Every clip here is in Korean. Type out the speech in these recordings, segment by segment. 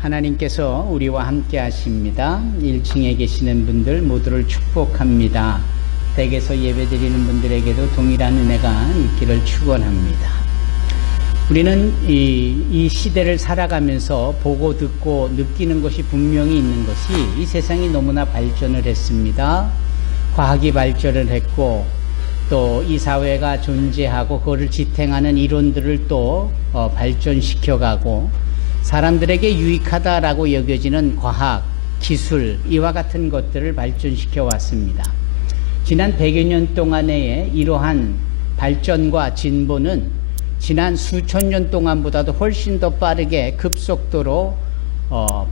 하나님께서 우리와 함께 하십니다. 1층에 계시는 분들 모두를 축복합니다. 댁에서 예배드리는 분들에게도 동일한 은혜가 있기를 축원합니다. 우리는 이 시대를 살아가면서 보고 듣고 느끼는 것이 분명히 있는 것이 이 세상이 너무나 발전을 했습니다. 과학이 발전을 했고 또 이 사회가 존재하고 그거를 지탱하는 이론들을 또 발전시켜가고 사람들에게 유익하다라고 여겨지는 과학, 기술 이와 같은 것들을 발전시켜 왔습니다. 지난 100여 년 동안의 이러한 발전과 진보는 지난 수천 년 동안보다도 훨씬 더 빠르게 급속도로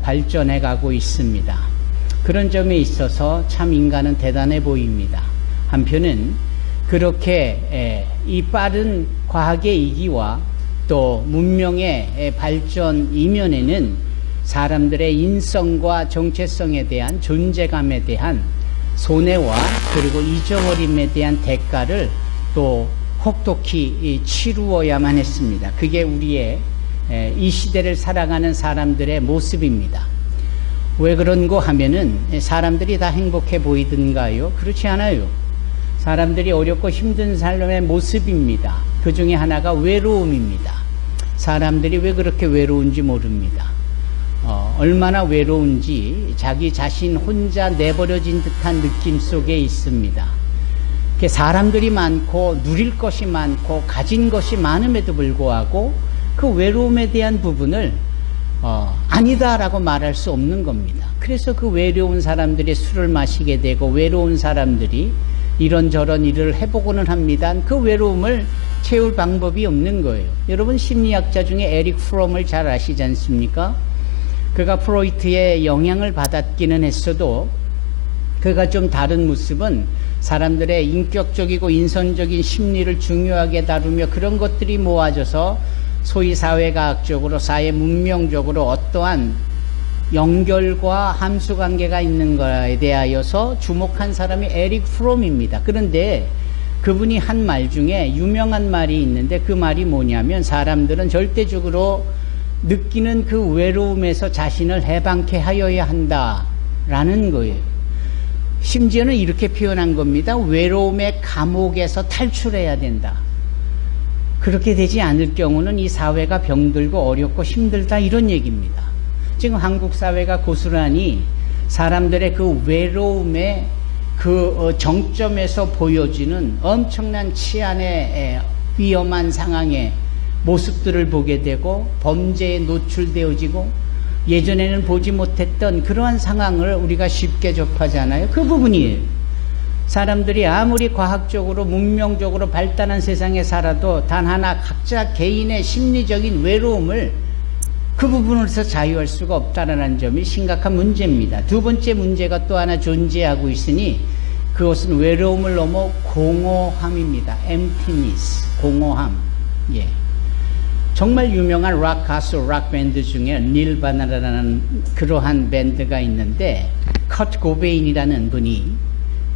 발전해 가고 있습니다. 그런 점에 있어서 참 인간은 대단해 보입니다. 한편은 그렇게 이 빠른 과학의 이기와 또 문명의 발전 이면에는 사람들의 인성과 정체성에 대한 존재감에 대한 손해와 그리고 잊어버림에 대한 대가를 또 혹독히 치루어야만 했습니다. 그게 우리의 이 시대를 살아가는 사람들의 모습입니다. 왜 그런고 하면은 사람들이 다 행복해 보이던가요? 그렇지 않아요. 사람들이 어렵고 힘든 삶의 모습입니다. 그 중에 하나가 외로움입니다. 사람들이 왜 그렇게 외로운지 모릅니다. 얼마나 외로운지 자기 자신 혼자 내버려진 듯한 느낌 속에 있습니다. 사람들이 많고 누릴 것이 많고 가진 것이 많음에도 불구하고 그 외로움에 대한 부분을 아니다라고 말할 수 없는 겁니다. 그래서 그 외로운 사람들이 술을 마시게 되고 외로운 사람들이 이런저런 일을 해보고는 합니다. 그 외로움을 채울 방법이 없는 거예요. 여러분 심리학자 중에 에릭 프롬을 잘 아시지 않습니까? 그가 프로이트의 영향을 받았기는 했어도 그가 좀 다른 모습은 사람들의 인격적이고 인선적인 심리를 중요하게 다루며 그런 것들이 모아져서 소위 사회과학적으로 사회 문명적으로 어떠한 연결과 함수관계가 있는 것에 대하여서 주목한 사람이 에릭 프롬입니다. 그런데 그분이 한 말 중에 유명한 말이 있는데 그 말이 뭐냐면 사람들은 절대적으로 느끼는 그 외로움에서 자신을 해방케 하여야 한다라는 거예요. 심지어는 이렇게 표현한 겁니다. 외로움의 감옥에서 탈출해야 된다. 그렇게 되지 않을 경우는 이 사회가 병들고 어렵고 힘들다 이런 얘기입니다. 지금 한국 사회가 고스란히 사람들의 그 외로움의 그 정점에서 보여지는 엄청난 치안의 위험한 상황의 모습들을 보게 되고 범죄에 노출되어지고 예전에는 보지 못했던 그러한 상황을 우리가 쉽게 접하잖아요. 그 부분이에요. 사람들이 아무리 과학적으로 문명적으로 발달한 세상에 살아도 단 하나 각자 개인의 심리적인 외로움을 그 부분에서 자유할 수가 없다는 점이 심각한 문제입니다. 두 번째 문제가 또 하나 존재하고 있으니 그것은 외로움을 넘어 공허함입니다. emptiness, 공허함. 예. 정말 유명한 락 가수, 락 밴드 중에 닐바나라는 그러한 밴드가 있는데 커트 고베인이라는 분이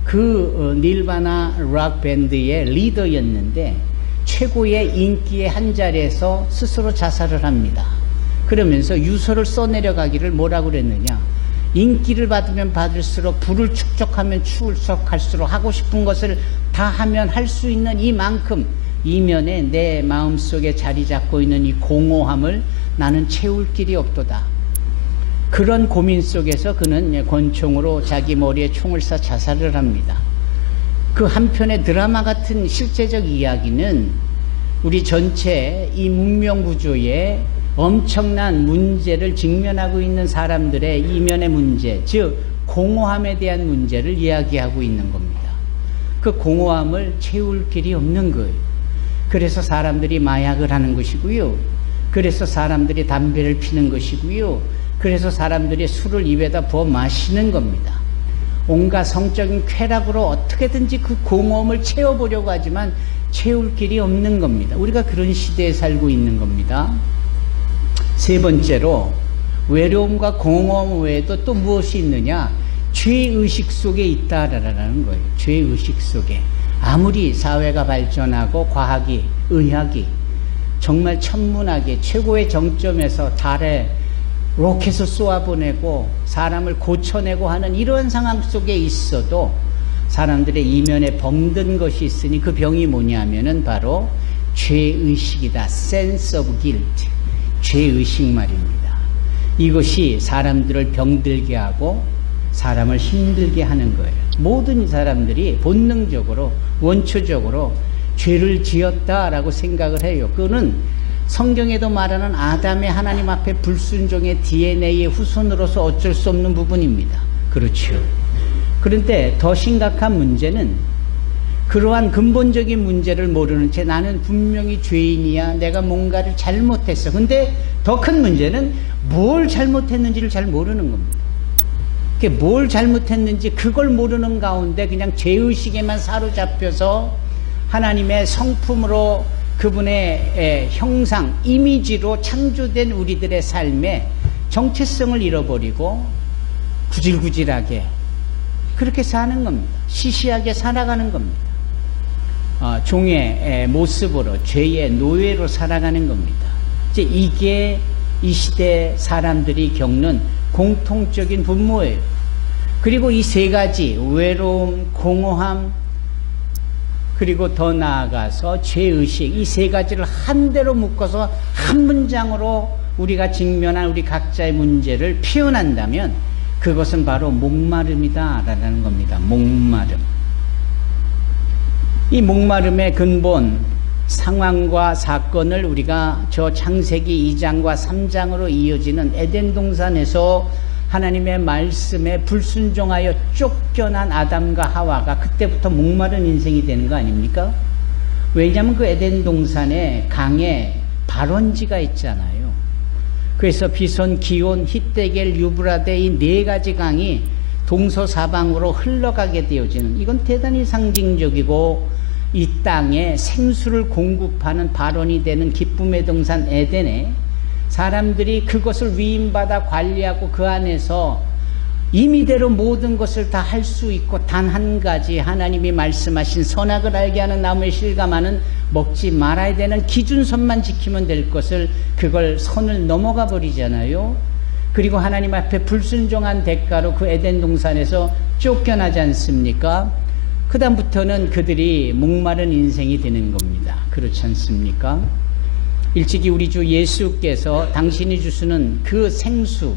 그 닐바나 락 밴드의 리더였는데 최고의 인기의 한 자리에서 스스로 자살을 합니다. 그러면서 유서를 써내려가기를 뭐라고 그랬느냐. 인기를 받으면 받을수록 부를 축적하면 축적할수록 하고 싶은 것을 다 하면 할 수 있는 이만큼 이면에 내 마음속에 자리 잡고 있는 이 공허함을 나는 채울 길이 없도다. 그런 고민 속에서 그는 권총으로 자기 머리에 총을 쏴 자살을 합니다. 그 한편의 드라마 같은 실제적 이야기는 우리 전체 이 문명 구조에 엄청난 문제를 직면하고 있는 사람들의 이면의 문제, 즉 공허함에 대한 문제를 이야기하고 있는 겁니다. 그 공허함을 채울 길이 없는 거예요. 그래서 사람들이 마약을 하는 것이고요. 그래서 사람들이 담배를 피는 것이고요. 그래서 사람들이 술을 입에다 부어 마시는 겁니다. 온갖 성적인 쾌락으로 어떻게든지 그 공허함을 채워보려고 하지만 채울 길이 없는 겁니다. 우리가 그런 시대에 살고 있는 겁니다. 세 번째로 외로움과 공허함 외에도 또 무엇이 있느냐? 죄의식 속에 있다라는 거예요. 죄의식 속에. 아무리 사회가 발전하고 과학이, 의학이 정말 천문학의 최고의 정점에서 달에 로켓을 쏘아보내고 사람을 고쳐내고 하는 이러한 상황 속에 있어도 사람들의 이면에 병든 것이 있으니 그 병이 뭐냐면은 바로 죄의식이다. sense of guilt. 죄의식 말입니다. 이것이 사람들을 병들게 하고 사람을 힘들게 하는 거예요. 모든 사람들이 본능적으로 원초적으로 죄를 지었다라고 생각을 해요. 그거는 성경에도 말하는 아담의 하나님 앞에 불순종의 DNA의 후손으로서 어쩔 수 없는 부분입니다. 그렇죠. 그런데 더 심각한 문제는 그러한 근본적인 문제를 모르는 채 나는 분명히 죄인이야. 내가 뭔가를 잘못했어. 근데 더 큰 문제는 뭘 잘못했는지를 잘 모르는 겁니다. 뭘 잘못했는지 그걸 모르는 가운데 그냥 죄의식에만 사로잡혀서 하나님의 성품으로 그분의 형상, 이미지로 창조된 우리들의 삶에 정체성을 잃어버리고 구질구질하게 그렇게 사는 겁니다. 시시하게 살아가는 겁니다. 종의 모습으로 죄의 노예로 살아가는 겁니다. 이제 이게 이 시대 사람들이 겪는 공통적인 분모예요. 그리고 이 세 가지 외로움, 공허함, 그리고 더 나아가서 죄의식, 이 세 가지를 한대로 묶어서 한 문장으로 우리가 직면한 우리 각자의 문제를 표현한다면 그것은 바로 목마름이다 라는 겁니다. 목마름. 이 목마름의 근본 상황과 사건을 우리가 저 창세기 2장과 3장으로 이어지는 에덴 동산에서 하나님의 말씀에 불순종하여 쫓겨난 아담과 하와가 그때부터 목마른 인생이 되는 거 아닙니까? 왜냐하면 그 에덴 동산에 강에 발원지가 있잖아요. 그래서 비손, 기온, 히데겔, 유브라데 이 네 가지 강이 동서사방으로 흘러가게 되어지는, 이건 대단히 상징적이고 이 땅에 생수를 공급하는 발원이 되는 기쁨의 동산 에덴에 사람들이 그것을 위임받아 관리하고 그 안에서 임의대로 모든 것을 다 할 수 있고 단 한 가지 하나님이 말씀하신 선악을 알게 하는 나무에 실감하는 먹지 말아야 되는 기준선만 지키면 될 것을 그걸 선을 넘어가 버리잖아요. 그리고 하나님 앞에 불순종한 대가로 그 에덴 동산에서 쫓겨나지 않습니까? 그 다음부터는 그들이 목마른 인생이 되는 겁니다. 그렇지 않습니까? 일찍이 우리 주 예수께서 당신이 주시는 그 생수,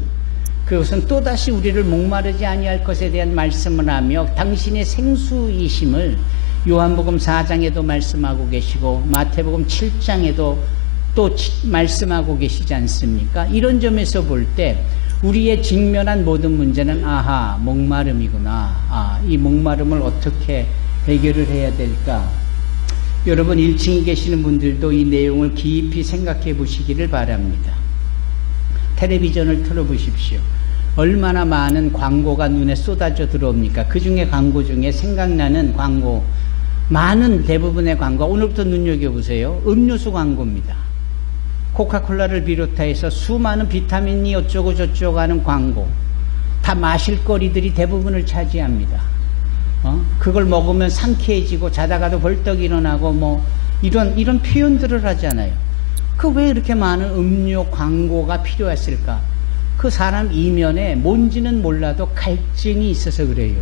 그것은 또다시 우리를 목마르지 아니할 것에 대한 말씀을 하며 당신의 생수이심을 요한복음 4장에도 말씀하고 계시고 마태복음 7장에도 또 말씀하고 계시지 않습니까? 이런 점에서 볼 때 우리의 직면한 모든 문제는 아하, 목마름이구나. 이 목마름을 어떻게 해결을 해야 될까? 여러분 1층에 계시는 분들도 이 내용을 깊이 생각해 보시기를 바랍니다. 텔레비전을 틀어보십시오. 얼마나 많은 광고가 눈에 쏟아져 들어옵니까? 그 중에 광고 중에 생각나는 광고, 많은 대부분의 광고, 오늘부터 눈여겨보세요. 음료수 광고입니다. 코카콜라를 비롯해서 수많은 비타민이 어쩌고 저쩌고 하는 광고, 다 마실 거리들이 대부분을 차지합니다. 그걸 먹으면 상쾌해지고 자다가도 벌떡 일어나고 이런 표현들을 하잖아요. 그 왜 이렇게 많은 음료 광고가 필요했을까? 그 사람 이면에 뭔지는 몰라도 갈증이 있어서 그래요.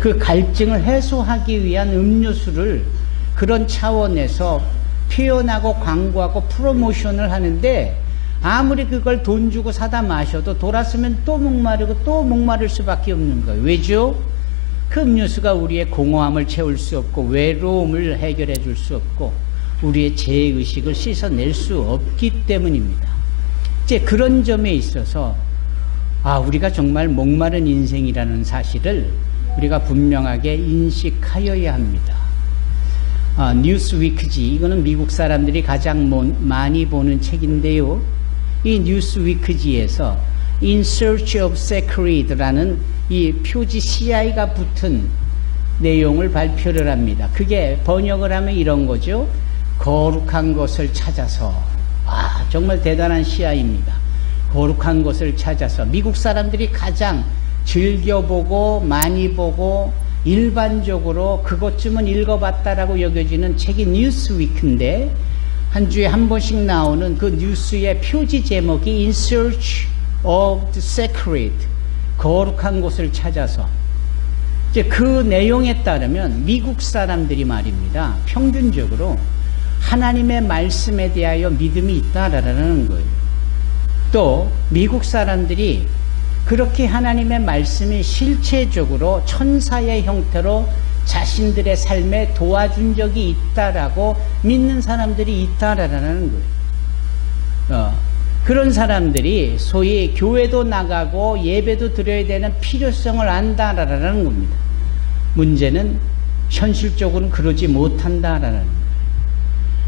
그 갈증을 해소하기 위한 음료수를 그런 차원에서 표현하고 광고하고 프로모션을 하는데 아무리 그걸 돈 주고 사다 마셔도 돌아서면 또 목마르고 또 목마를 수밖에 없는 거예요. 왜죠? 그 음료수가 우리의 공허함을 채울 수 없고 외로움을 해결해 줄 수 없고 우리의 죄의식을 씻어낼 수 없기 때문입니다. 이제 그런 점에 있어서 우리가 정말 목마른 인생이라는 사실을 우리가 분명하게 인식하여야 합니다. 뉴스위크지, 이거는 미국 사람들이 가장 많이 보는 책인데요. 이 뉴스위크지에서 In Search of Sacred라는 이 표지 CI가 붙은 내용을 발표를 합니다. 그게 번역을 하면 이런 거죠. 거룩한 것을 찾아서. 정말 대단한 CI입니다. 거룩한 것을 찾아서 미국 사람들이 가장 즐겨보고 많이 보고 일반적으로 그것쯤은 읽어봤다라고 여겨지는 책이 뉴스위크인데 한 주에 한 번씩 나오는 그 뉴스의 표지 제목이 In Search of the sacred, 거룩한 곳을 찾아서. 이제 그 내용에 따르면 미국 사람들이 말입니다. 평균적으로 하나님의 말씀에 대하여 믿음이 있다라는 거예요. 또 미국 사람들이 그렇게 하나님의 말씀이 실체적으로 천사의 형태로 자신들의 삶에 도와준 적이 있다라고 믿는 사람들이 있다라는 거예요. 그런 사람들이 소위 교회도 나가고 예배도 드려야 되는 필요성을 안다라는 겁니다. 문제는 현실적으로는 그러지 못한다라는 거예요.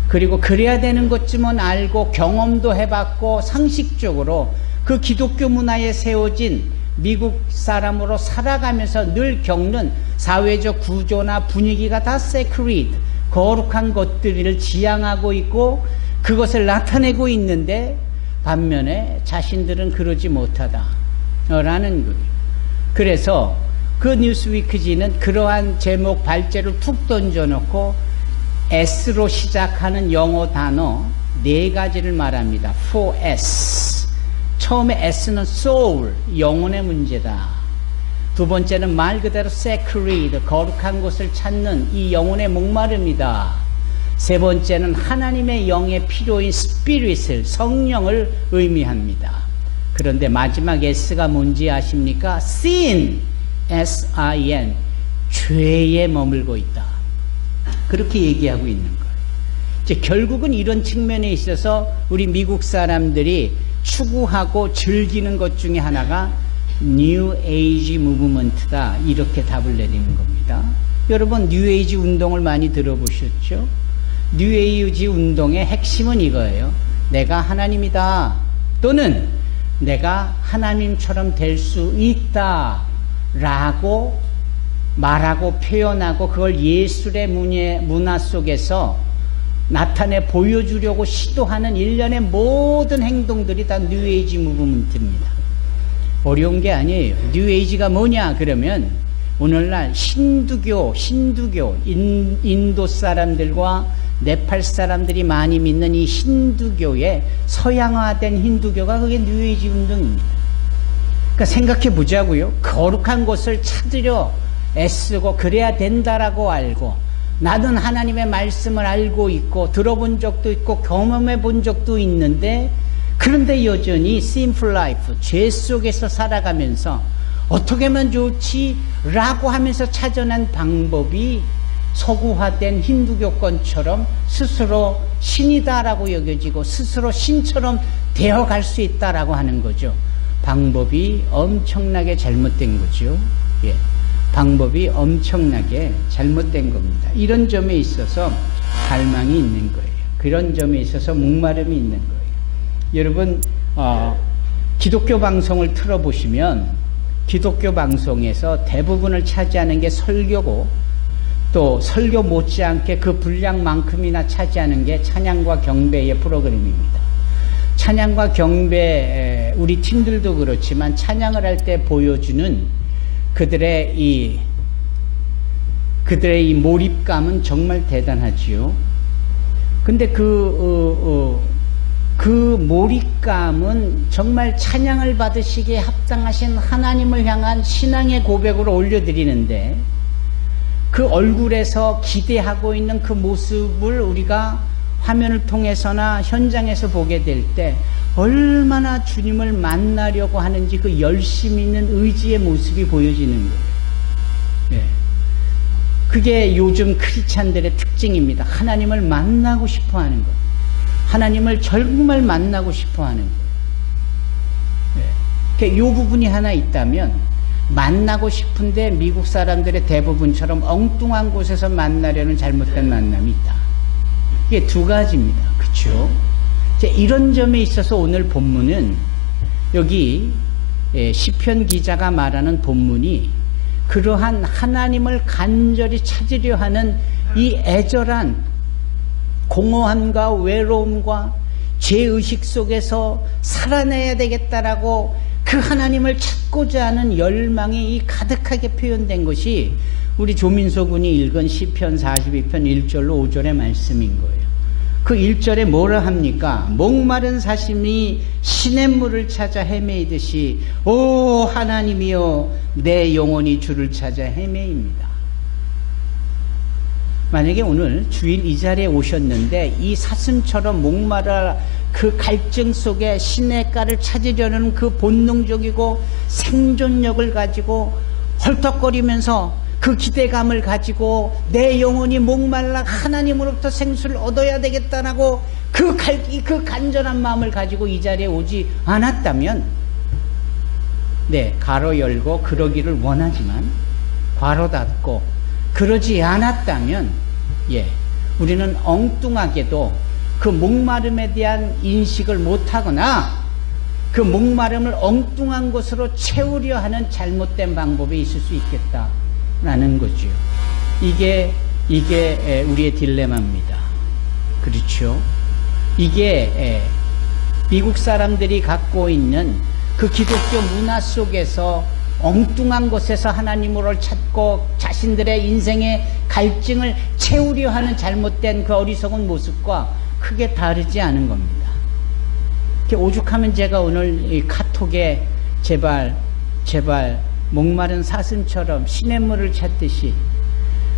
그리고 그래야 되는 것쯤은 알고 경험도 해봤고 상식적으로 그 기독교 문화에 세워진 미국 사람으로 살아가면서 늘 겪는 사회적 구조나 분위기가 다 sacred, 거룩한 것들을 지향하고 있고 그것을 나타내고 있는데 반면에 자신들은 그러지 못하다라는 거예요. 그래서 그 뉴스위크지는 그러한 제목 발제를 툭 던져놓고 S로 시작하는 영어 단어 4가지를 말합니다. 4S. 처음에 S는 soul, 영혼의 문제다. 두 번째는 말 그대로 sacred, 거룩한 곳을 찾는 이 영혼의 목마름이다. 세 번째는 하나님의 영의 필요인 spirit을, 성령을 의미합니다. 그런데 마지막 S가 뭔지 아십니까? sin, S-I-N, 죄에 머물고 있다. 그렇게 얘기하고 있는 거예요. 이제 결국은 이런 측면에 있어서 우리 미국 사람들이 추구하고 즐기는 것 중에 하나가 New Age 무브먼트다. 이렇게 답을 내리는 겁니다. 여러분 New Age 운동을 많이 들어보셨죠? New Age 운동의 핵심은 이거예요. 내가 하나님이다. 또는 내가 하나님처럼 될 수 있다. 라고 말하고 표현하고 그걸 예술의 문화 속에서 나타내 보여주려고 시도하는 일련의 모든 행동들이 다 뉴에이지 무브먼트입니다. 어려운 게 아니에요. 뉴에이지가 뭐냐 그러면 오늘날 힌두교, 인도 사람들과 네팔 사람들이 많이 믿는 이 힌두교의 서양화된 힌두교가 그게 뉴에이지 운동입니다. 그러니까 생각해 보자고요. 거룩한 곳을 찾으려 애쓰고 그래야 된다라고 알고 나는 하나님의 말씀을 알고 있고 들어본 적도 있고 경험해 본 적도 있는데 그런데 여전히 sinful life, 죄 속에서 살아가면서 어떻게 하면 좋지? 라고 하면서 찾아낸 방법이 서구화된 힌두교권처럼 스스로 신이다라고 여겨지고 스스로 신처럼 되어갈 수 있다라고 하는 거죠. 방법이 엄청나게 잘못된 거죠. 예. 방법이 엄청나게 잘못된 겁니다. 이런 점에 있어서 갈망이 있는 거예요. 그런 점에 있어서 목마름이 있는 거예요. 여러분 기독교 방송을 틀어보시면 기독교 방송에서 대부분을 차지하는 게 설교고 또 설교 못지않게 그 분량만큼이나 차지하는 게 찬양과 경배의 프로그램입니다. 찬양과 경배 우리 팀들도 그렇지만 찬양을 할 때 보여주는 그들의 이 몰입감은 정말 대단하지요. 근데 그 몰입감은 정말 찬양을 받으시기에 합당하신 하나님을 향한 신앙의 고백으로 올려드리는데 그 얼굴에서 기대하고 있는 그 모습을 우리가 화면을 통해서나 현장에서 보게 될 때 얼마나 주님을 만나려고 하는지 그 열심 있는 의지의 모습이 보여지는 거예요. 예. 그게 요즘 크리스찬들의 특징입니다. 하나님을 만나고 싶어 하는 것. 하나님을 정말 만나고 싶어 하는 것. 예. 이 부분이 하나 있다면 만나고 싶은데 미국 사람들의 대부분처럼 엉뚱한 곳에서 만나려는 잘못된 만남이 있다. 이게 두 가지입니다. 그렇죠? 이런 점에 있어서 오늘 본문은 여기 시편 기자가 말하는 본문이 그러한 하나님을 간절히 찾으려 하는 이 애절한 공허함과 외로움과 죄의식 속에서 살아내야 되겠다라고 그 하나님을 찾고자 하는 열망이 가득하게 표현된 것이 우리 조민소 군이 읽은 시편 42편 1절로 5절의 말씀인 거예요. 그 1절에 뭐라 합니까? 목마른 사슴이 시냇물을 찾아 헤매이듯이 오 하나님이여 내 영혼이 주를 찾아 헤매입니다. 만약에 오늘 주일 이 자리에 오셨는데 이 사슴처럼 목마라 그 갈증 속에 시냇가를 찾으려는 그 본능적이고 생존력을 가지고 헐떡거리면서 그 기대감을 가지고 내 영혼이 목말라 하나님으로부터 생수를 얻어야 되겠다라고 그 간절한 마음을 가지고 이 자리에 오지 않았다면, 네, 가로 열고 그러기를 원하지만 괄호 닫고 그러지 않았다면, 예, 우리는 엉뚱하게도 그 목마름에 대한 인식을 못하거나 그 목마름을 엉뚱한 것으로 채우려 하는 잘못된 방법이 있을 수 있겠다라는 거죠. 이게 우리의 딜레마입니다. 그렇죠? 이게 미국 사람들이 갖고 있는 그 기독교 문화 속에서 엉뚱한 곳에서 하나님을 찾고 자신들의 인생의 갈증을 채우려 하는 잘못된 그 어리석은 모습과 크게 다르지 않은 겁니다. 오죽하면 제가 오늘 이 카톡에 제발 목마른 사슴처럼 시냇물을 찾듯이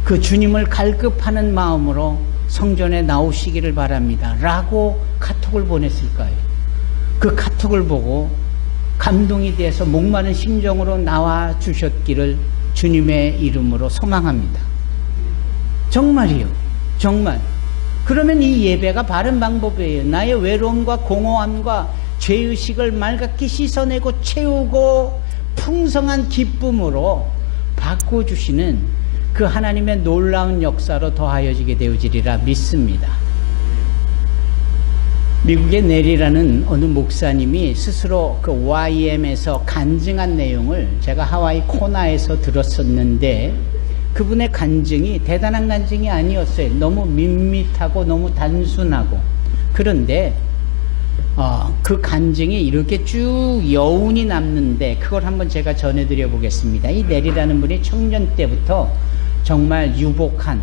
그 주님을 갈급하는 마음으로 성전에 나오시기를 바랍니다 라고 카톡을 보냈을까요? 그 카톡을 보고 감동이 돼서 목마른 심정으로 나와 주셨기를 주님의 이름으로 소망합니다. 정말이요. 정말. 그러면 이 예배가 바른 방법이에요. 나의 외로움과 공허함과 죄의식을 맑게 씻어내고 채우고 풍성한 기쁨으로 바꿔주시는 그 하나님의 놀라운 역사로 더하여지게 되어지리라 믿습니다. 미국의 넬이라는 어느 목사님이 스스로 그 YM에서 간증한 내용을 제가 하와이 코나에서 들었었는데, 그분의 간증이 대단한 간증이 아니었어요. 너무 밋밋하고 너무 단순하고. 그런데 그 간증이 이렇게 쭉 여운이 남는데 그걸 한번 제가 전해드려 보겠습니다. 이 넬이라는 분이 청년 때부터 정말 유복한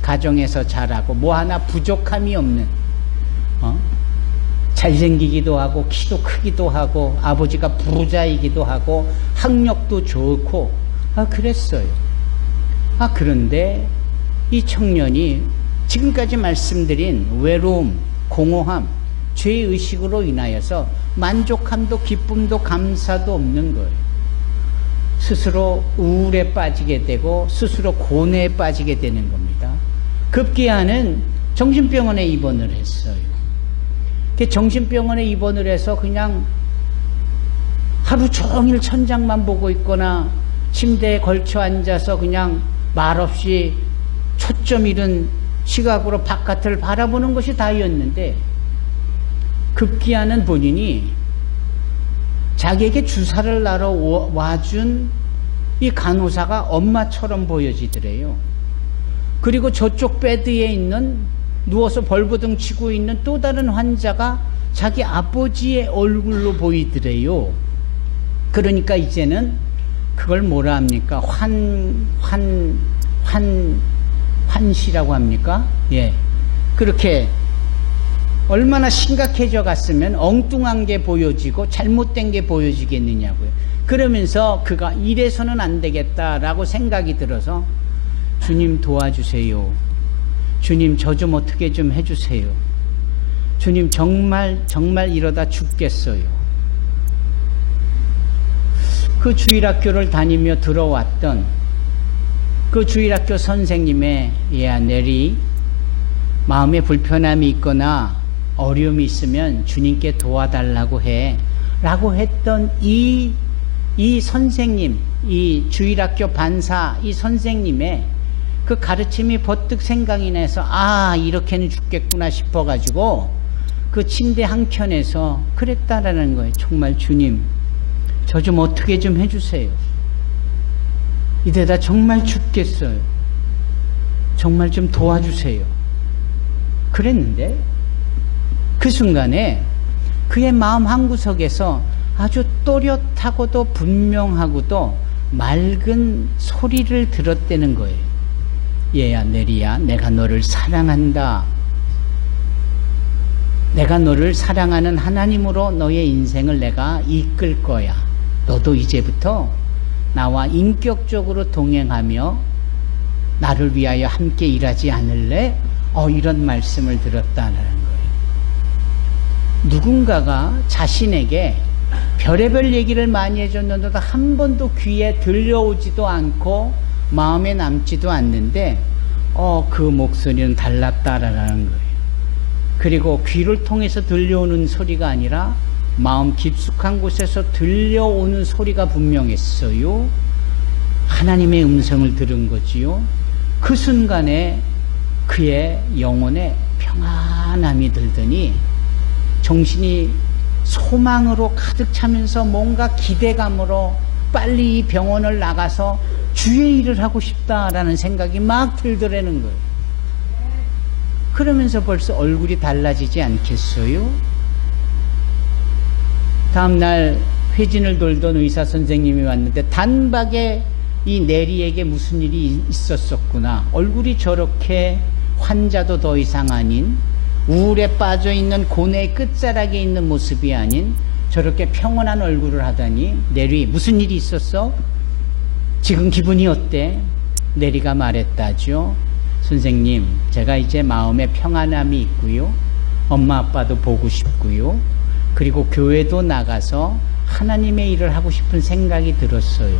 가정에서 자라고 뭐 하나 부족함이 없는, 잘생기기도 하고 키도 크기도 하고 아버지가 부자이기도 하고 학력도 좋고 그랬어요. 그런데 이 청년이 지금까지 말씀드린 외로움, 공허함, 죄의식으로 인하여서 만족함도 기쁨도 감사도 없는 거예요. 스스로 우울에 빠지게 되고 스스로 고뇌에 빠지게 되는 겁니다. 급기야는 정신병원에 입원을 했어요. 정신병원에 입원을 해서 그냥 하루 종일 천장만 보고 있거나 침대에 걸쳐 앉아서 그냥 말없이 초점 잃은 시각으로 바깥을 바라보는 것이 다였는데, 급기야는 본인이 자기에게 주사를 놔러 와준 이 간호사가 엄마처럼 보여지더래요. 그리고 저쪽 베드에 있는 누워서 벌거등 치고 있는 또 다른 환자가 자기 아버지의 얼굴로 보이더래요. 그러니까 이제는 그걸 뭐라 합니까? 환시라고 합니까? 예. 그렇게 얼마나 심각해져 갔으면 엉뚱한 게 보여지고 잘못된 게 보여지겠느냐고요. 그러면서 그가 이래서는 안 되겠다라고 생각이 들어서 주님 도와주세요. 주님 저 좀 어떻게 좀 해주세요. 주님 정말 이러다 죽겠어요. 그 주일학교를 다니며 들어왔던 그 주일학교 선생님의 내리 마음에 불편함이 있거나 어려움이 있으면 주님께 도와달라고 해 라고 했던 이 선생님, 이 주일학교 반사 이 선생님의 그 가르침이 버뜩 생각이 나서 이렇게는 죽겠구나 싶어가지고 그 침대 한켠에서 그랬다라는 거예요. 정말 주님 저 좀 어떻게 좀 해주세요. 이대다 정말 죽겠어요. 정말 좀 도와주세요. 그랬는데 그 순간에 그의 마음 한구석에서 아주 또렷하고도 분명하고도 맑은 소리를 들었다는 거예요. 얘야 내리야 내가 너를 사랑한다. 내가 너를 사랑하는 하나님으로 너의 인생을 내가 이끌 거야. 너도 이제부터 나와 인격적으로 동행하며 나를 위하여 함께 일하지 않을래? 이런 말씀을 들었다는 거예요. 누군가가 자신에게 별의별 얘기를 많이 해줬는데도 한 번도 귀에 들려오지도 않고 마음에 남지도 않는데 그 목소리는 달랐다라는 거예요. 그리고 귀를 통해서 들려오는 소리가 아니라 마음 깊숙한 곳에서 들려오는 소리가 분명했어요. 하나님의 음성을 들은 거지요. 그 순간에 그의 영혼에 평안함이 들더니 정신이 소망으로 가득 차면서 뭔가 기대감으로 빨리 이 병원을 나가서 주의 일을 하고 싶다라는 생각이 막 들더라는 거예요. 그러면서 벌써 얼굴이 달라지지 않겠어요? 다음날 회진을 돌던 의사 선생님이 왔는데 단박에 이 내리에게 무슨 일이 있었었구나. 얼굴이 저렇게 환자도 더 이상 아닌 우울에 빠져있는 고뇌의 끝자락에 있는 모습이 아닌 저렇게 평온한 얼굴을 하다니 내리 무슨 일이 있었어? 지금 기분이 어때? 내리가 말했다죠. 선생님, 제가 이제 마음에 평안함이 있고요. 엄마 아빠도 보고 싶고요. 그리고 교회도 나가서 하나님의 일을 하고 싶은 생각이 들었어요.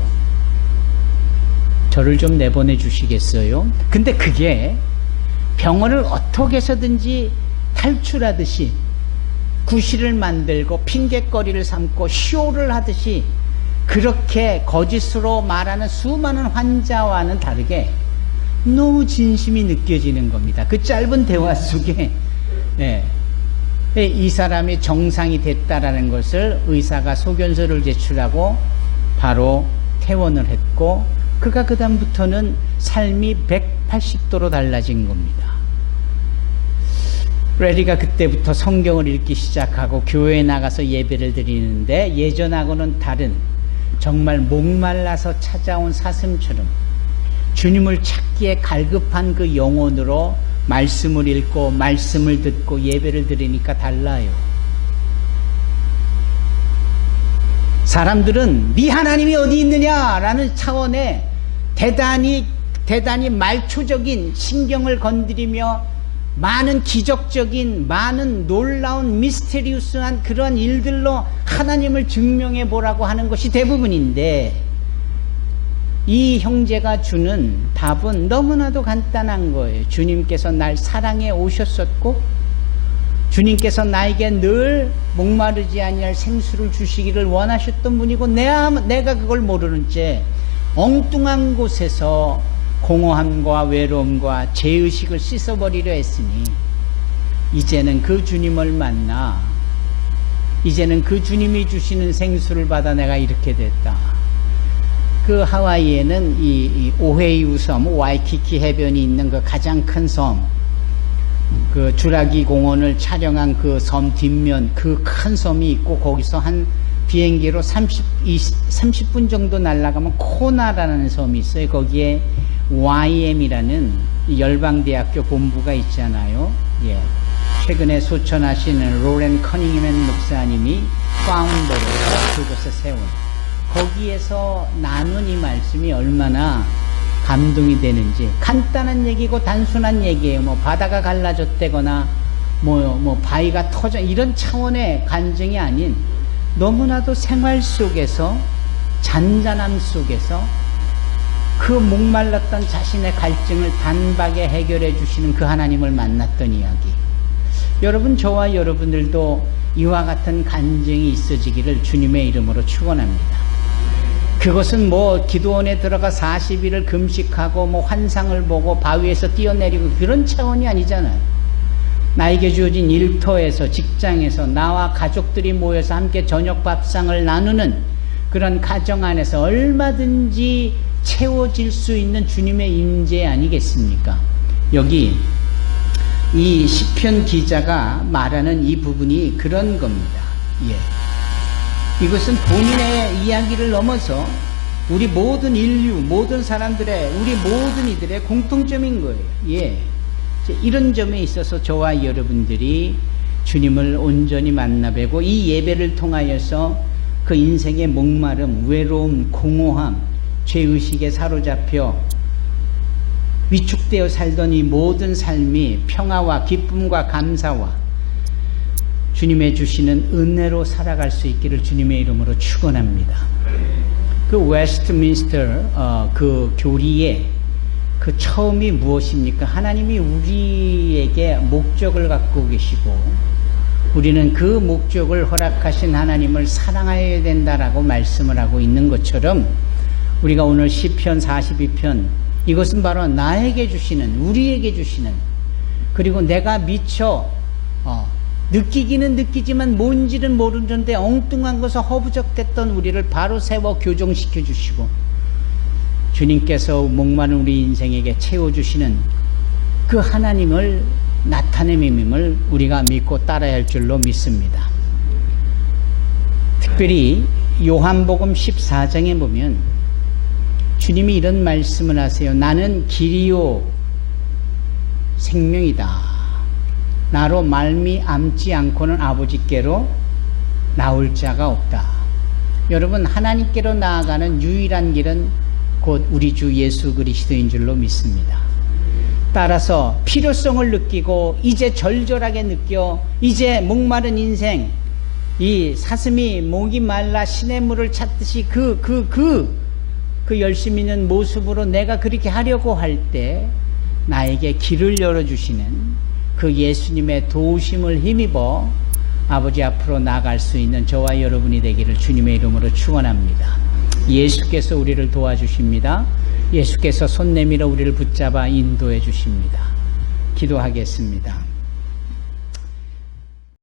저를 좀 내보내 주시겠어요? 근데 그게 병원을 어떻게 해서든지 탈출하듯이 구실을 만들고 핑곗거리를 삼고 쇼를 하듯이 그렇게 거짓으로 말하는 수많은 환자와는 다르게 너무 진심이 느껴지는 겁니다. 그 짧은 대화 속에 이 사람이 정상이 됐다라는 것을 의사가 소견서를 제출하고 바로 퇴원을 했고 그가 그 다음부터는 삶이 180도로 달라진 겁니다. 레리가 그때부터 성경을 읽기 시작하고 교회에 나가서 예배를 드리는데 예전하고는 다른 정말 목말라서 찾아온 사슴처럼 주님을 찾기에 갈급한 그 영혼으로 말씀을 읽고 말씀을 듣고 예배를 드리니까 달라요. 사람들은 네 하나님이 어디 있느냐라는 차원의 대단히 말초적인 신경을 건드리며 많은 기적적인 많은 놀라운 미스테리우스한 그런 일들로 하나님을 증명해 보라고 하는 것이 대부분인데 이 형제가 주는 답은 너무나도 간단한 거예요. 주님께서 날 사랑해 오셨었고 주님께서 나에게 늘 목마르지 아니할 생수를 주시기를 원하셨던 분이고 내가 그걸 모르는 채 엉뚱한 곳에서 공허함과 외로움과 죄의식을 씻어버리려 했으니 이제는 그 주님을 만나 이제는 그 주님이 주시는 생수를 받아 내가 이렇게 됐다. 그 하와이에는 이 오헤이우 섬, 와이키키 해변이 있는 그 가장 큰 섬, 그 주라기 공원을 촬영한 그 섬 뒷면 그 큰 섬이 있고 거기서 한 비행기로 30분 정도 날아가면 코나라는 섬이 있어요. 거기에 YM이라는 열방대학교 본부가 있잖아요. 예. 최근에 소천하시는 로렌 커닝햄 목사님이 파운더로 그곳에 세운 거기에서 나눈 이 말씀이 얼마나 감동이 되는지 간단한 얘기고 단순한 얘기예요. 뭐 바다가 갈라졌다거나 뭐 바위가 터져 이런 차원의 간증이 아닌 너무나도 생활 속에서 잔잔함 속에서 그 목말랐던 자신의 갈증을 단박에 해결해 주시는 그 하나님을 만났던 이야기. 여러분 저와 여러분들도 이와 같은 간증이 있어지기를 주님의 이름으로 축원합니다. 그것은 뭐 기도원에 들어가 40일을 금식하고 뭐 환상을 보고 바위에서 뛰어내리고 그런 차원이 아니잖아요. 나에게 주어진 일터에서 직장에서 나와 가족들이 모여서 함께 저녁 밥상을 나누는 그런 가정 안에서 얼마든지 채워질 수 있는 주님의 임재 아니겠습니까? 여기 이 시편 기자가 말하는 이 부분이 그런 겁니다. 예. 이것은 본인의 이야기를 넘어서 우리 모든 인류, 모든 사람들의, 우리 모든 이들의 공통점인 거예요. 예. 이런 점에 있어서 저와 여러분들이 주님을 온전히 만나뵈고 이 예배를 통하여서 그 인생의 목마름, 외로움, 공허함, 죄의식에 사로잡혀 위축되어 살던 이 모든 삶이 평화와 기쁨과 감사와 주님의 주시는 은혜로 살아갈 수 있기를 주님의 이름으로 축원합니다. 그 웨스트민스터 그 교리의 그 처음이 무엇입니까? 하나님이 우리에게 목적을 갖고 계시고 우리는 그 목적을 허락하신 하나님을 사랑해야 된다라고 말씀을 하고 있는 것처럼 우리가 오늘 시편 42편 이것은 바로 나에게 주시는, 우리에게 주시는, 그리고 내가 미처 느끼기는 느끼지만 뭔지는 모르는데 엉뚱한 것에 허부적댔던 우리를 바로 세워 교정시켜 주시고 주님께서 목마른 우리 인생에게 채워주시는 그 하나님을 나타냄임을 우리가 믿고 따라야 할 줄로 믿습니다. 특별히 요한복음 14장에 보면 주님이 이런 말씀을 하세요. 나는 길이요 생명이다. 나로 말미암지 않고는 아버지께로 나올 자가 없다. 여러분, 하나님께로 나아가는 유일한 길은 곧 우리 주 예수 그리스도인 줄로 믿습니다. 따라서 필요성을 느끼고 이제 절절하게 느껴 이제 목마른 인생, 이 사슴이 목이 말라 시냇물을 찾듯이 그 열심 있는 모습으로 내가 그렇게 하려고 할 때 나에게 길을 열어주시는 그 예수님의 도우심을 힘입어 아버지 앞으로 나아갈 수 있는 저와 여러분이 되기를 주님의 이름으로 축원합니다. 예수께서 우리를 도와주십니다. 예수께서 손 내밀어 우리를 붙잡아 인도해 주십니다. 기도하겠습니다.